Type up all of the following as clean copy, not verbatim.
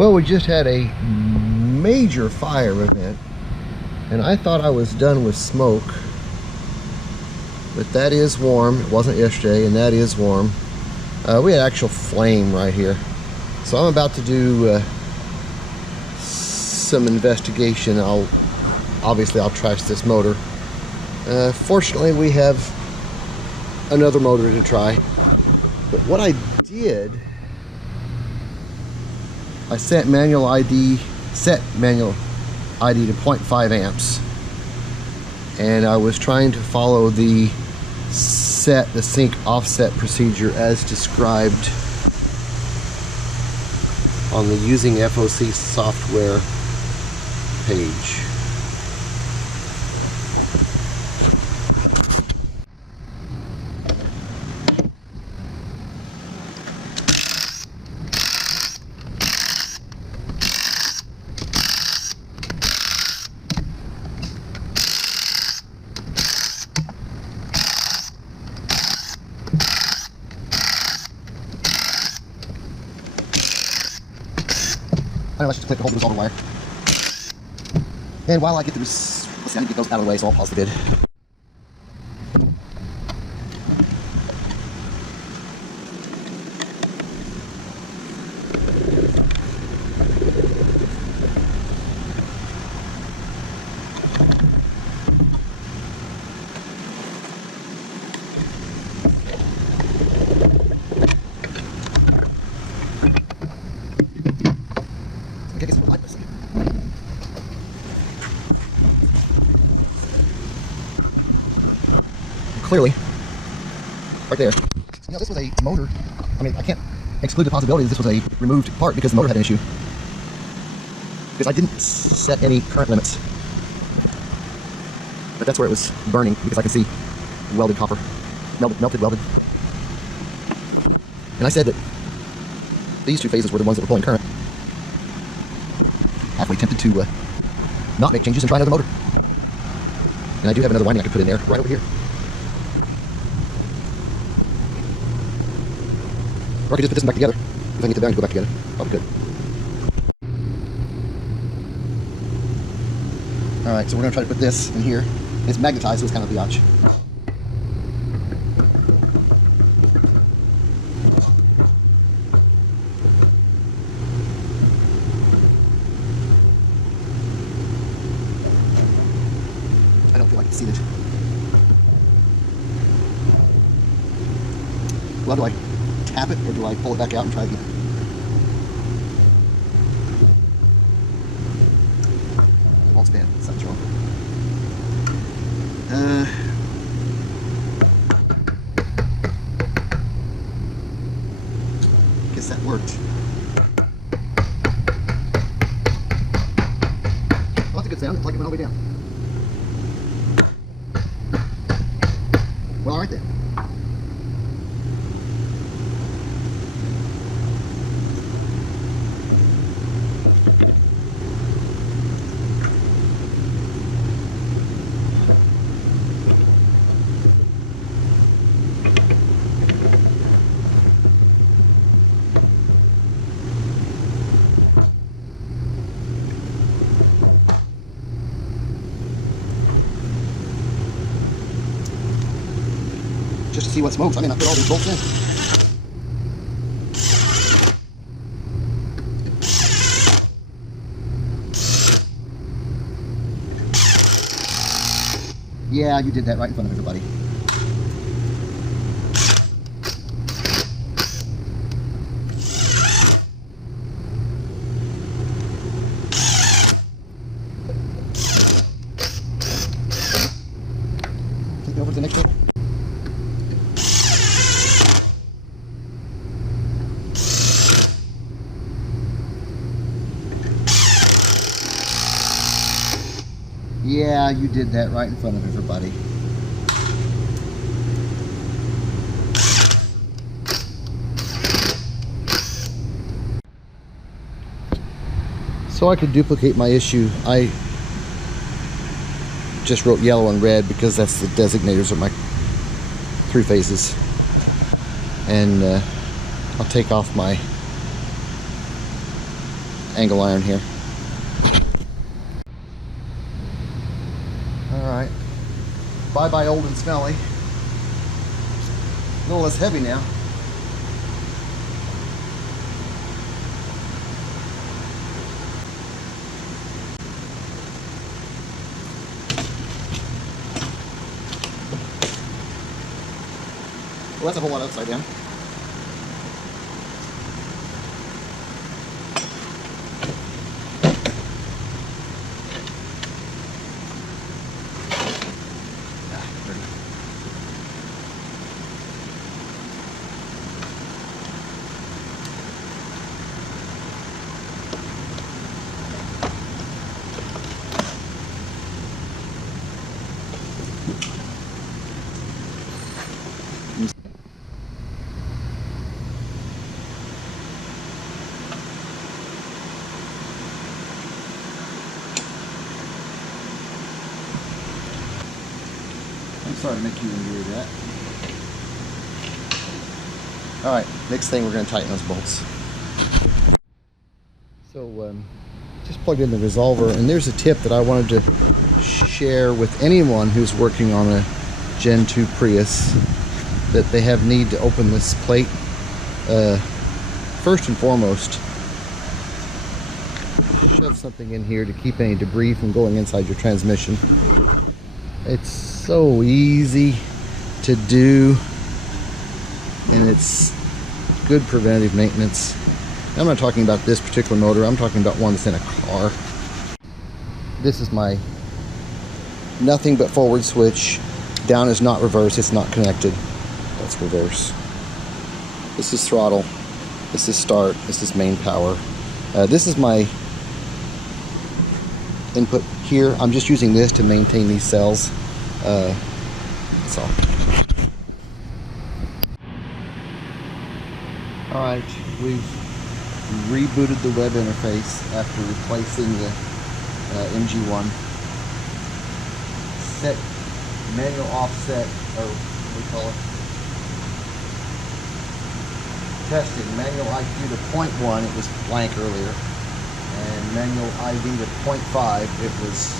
Well, we just had a major fire event, and I thought I was done with smoke, but that is warm. It wasn't yesterday, and that is warm. We had actual flame right here. So I'm about to do some investigation. Obviously I'll trash this motor. Fortunately, we have another motor to try. But what I did, I set manual ID to 0.5 amps, and I was trying to follow the sync offset procedure as described on the Using FOC software page. Let's just clip the whole resolver wire. And while I get the, let's see, I need to get those out of the way, so I'll pause the vid. Clearly, right there. You know, this was a motor. I mean, I can't exclude the possibility that this was a removed part because the motor had an issue. Because I didn't set any current limits. But that's where it was burning, because I can see welded copper. Melted welded. And I said that these two phases were the ones that were pulling current. Halfway tempted to not make changes and try another motor. And I do have another winding I could put in there, right over here. Or I could just put this one back together. If I need the bearing to go back together, probably could. Alright, so we're going to try to put this in here. It's magnetized, so it's kind of biatch. I don't feel like it's seated. Well, do I tap it, or do I pull it back out and try again? It won't spin. Something's wrong. Guess that worked. Well, that's a good sound. It's like it went all the way down. Well, alright then. Just to see what smokes. I mean, I put all these bolts in. Yeah, you did that right in front of everybody. Take me over to the next table. Yeah, you did that right in front of everybody. So I could duplicate my issue. I just wrote yellow and red because that's the designators of my 3 phases. And I'll take off my angle iron here. Alright. Bye-bye old and smelly. A little less heavy now. Well, that's a whole lot upside down. I'm sorry to make you endure that. Alright, next thing we're going to tighten those bolts. So, just plugged in the resolver, and there's a tip that I wanted to share with anyone who's working on a Gen 2 Prius, that they have need to open this plate. First and foremost, shove something in here to keep any debris from going inside your transmission. It's so easy to do, and it's good preventative maintenance. I'm not talking about this particular motor, I'm talking about one that's in a car. This is my nothing but forward switch. Down is not reverse, it's not connected. That's reverse. This is throttle. This is start. This is main power. This is my input here. I'm just using this to maintain these cells. That's all. Alright, we've rebooted the web interface after replacing the MG1. Set manual offset, or what do we call it? Tested manual IQ to 0.1, it was blank earlier, and manual ID to 0.5, it was,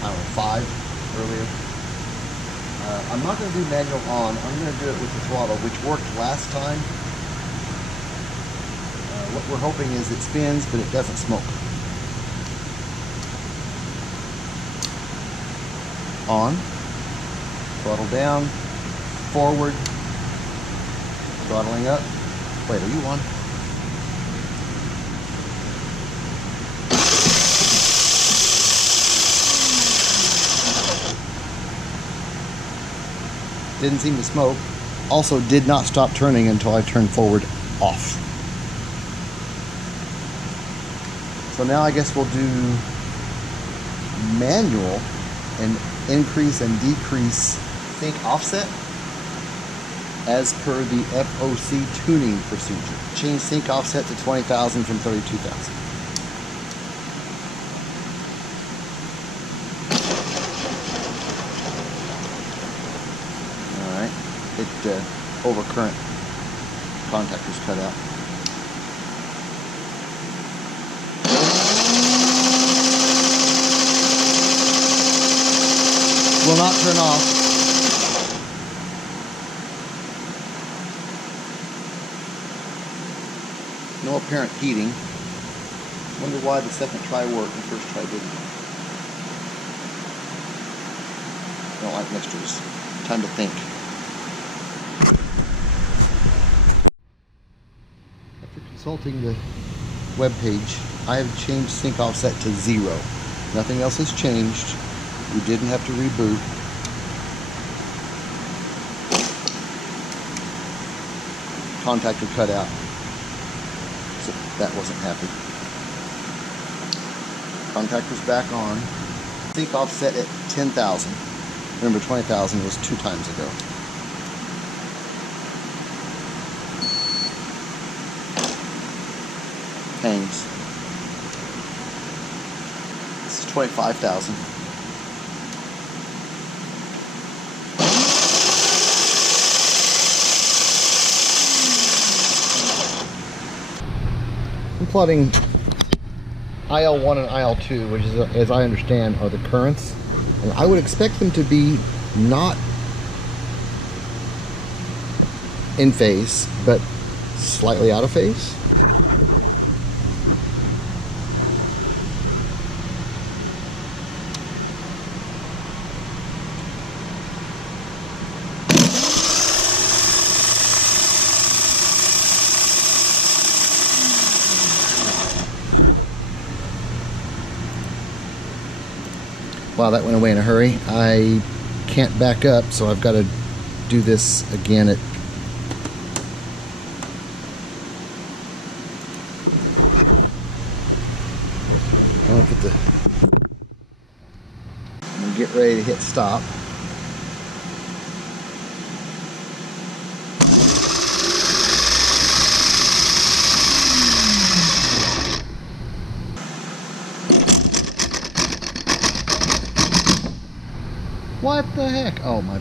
I don't know, 5 earlier. I'm not going to do manual on, I'm going to do it with the throttle, which worked last time. What we're hoping is it spins, but it doesn't smoke. On, throttle down, forward, throttling up. Wait, are you on? Didn't seem to smoke. Also did not stop turning until I turned forward off. So now I guess we'll do manual and increase and decrease sync offset as per the FOC tuning procedure. Change sync offset to 20,000 from 32,000. Alright, overcurrent contactors cut out. Will not turn off. No apparent heating. Wonder why the second try worked and the first try didn't. Don't like mixtures. Time to think. After consulting the web page, I have changed sync offset to 0. Nothing else has changed. We didn't have to reboot. Contactor cut out, so that wasn't happy. Contactor's back on. Sync offset at 10,000. Remember, 20,000 was 2 times ago. Hangs. This is 25,000. plotting IL1 and IL2, which is, as I understand, are the currents. And I would expect them to be not in phase, but slightly out of phase. Wow, that went away in a hurry. I can't back up, so I've got to do this again at get ready to hit stop. What the heck? Oh my.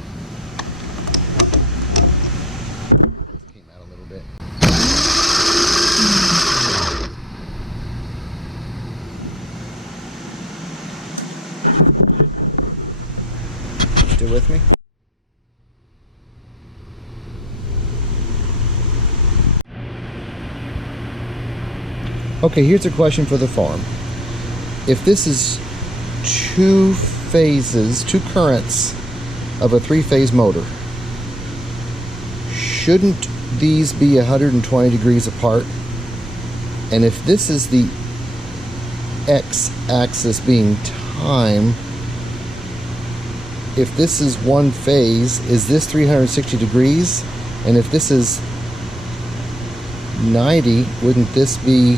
Came out a little bit. Still with me? Okay, here's a question for the farm. If this is two currents of a three-phase motor, shouldn't these be 120 degrees apart? And if this is the x-axis being time, if this is one phase, is this 360 degrees? And if this is 90, wouldn't this be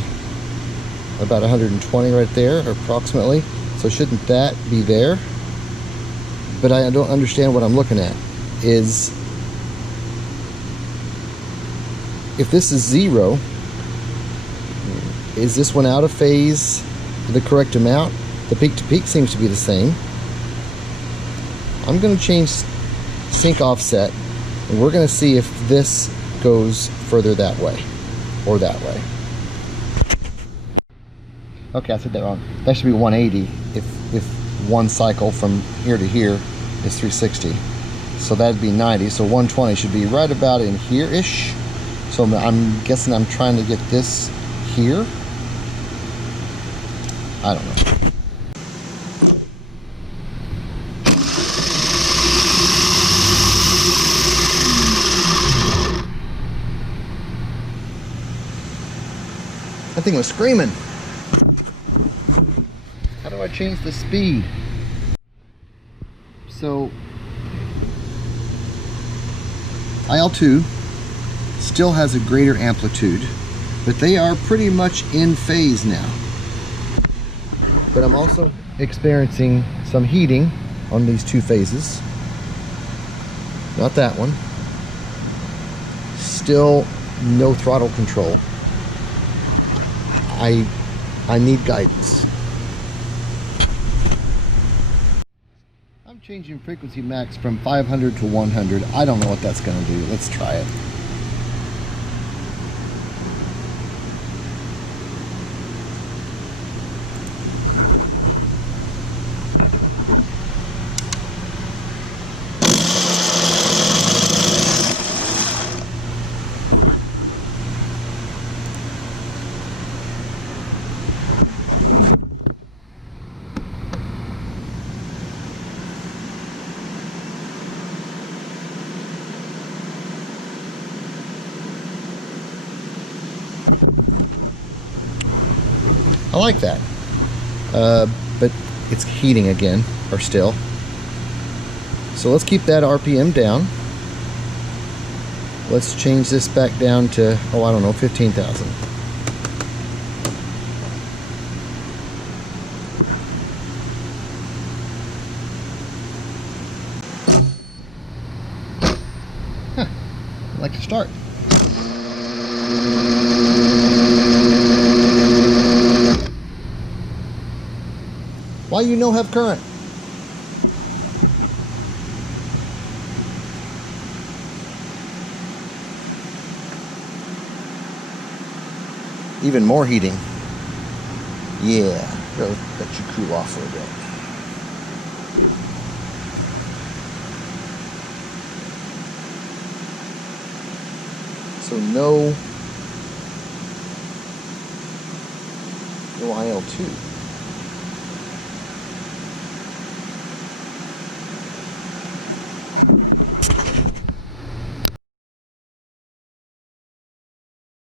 about 120 right there, approximately? So shouldn't that be there? But I don't understand what I'm looking at. Is if this is 0, is this one out of phase the correct amount? The peak to peak seems to be the same. I'm going to change sync offset, and we're going to see if this goes further that way or that way. Okay, I said that wrong. That should be 180 if one cycle from here to here is 360. So that'd be 90. So 120 should be right about in here-ish. So I'm guessing I'm trying to get this here. I don't know. That thing was screaming. How do I change the speed? So IL2 still has a greater amplitude, but they are pretty much in phase now. But I'm also experiencing some heating on these two phases. Not that one. Still no throttle control. I need guidance. I'm changing frequency max from 500 to 100. I don't know what that's going to do. Let's try it. I like that, but it's heating again, or still. So let's keep that RPM down. Let's change this back down to, oh, I don't know, 15,000. Huh, I'd like to start. Why you no have current? Even more heating. Yeah, let you cool off for a bit. So no IL2.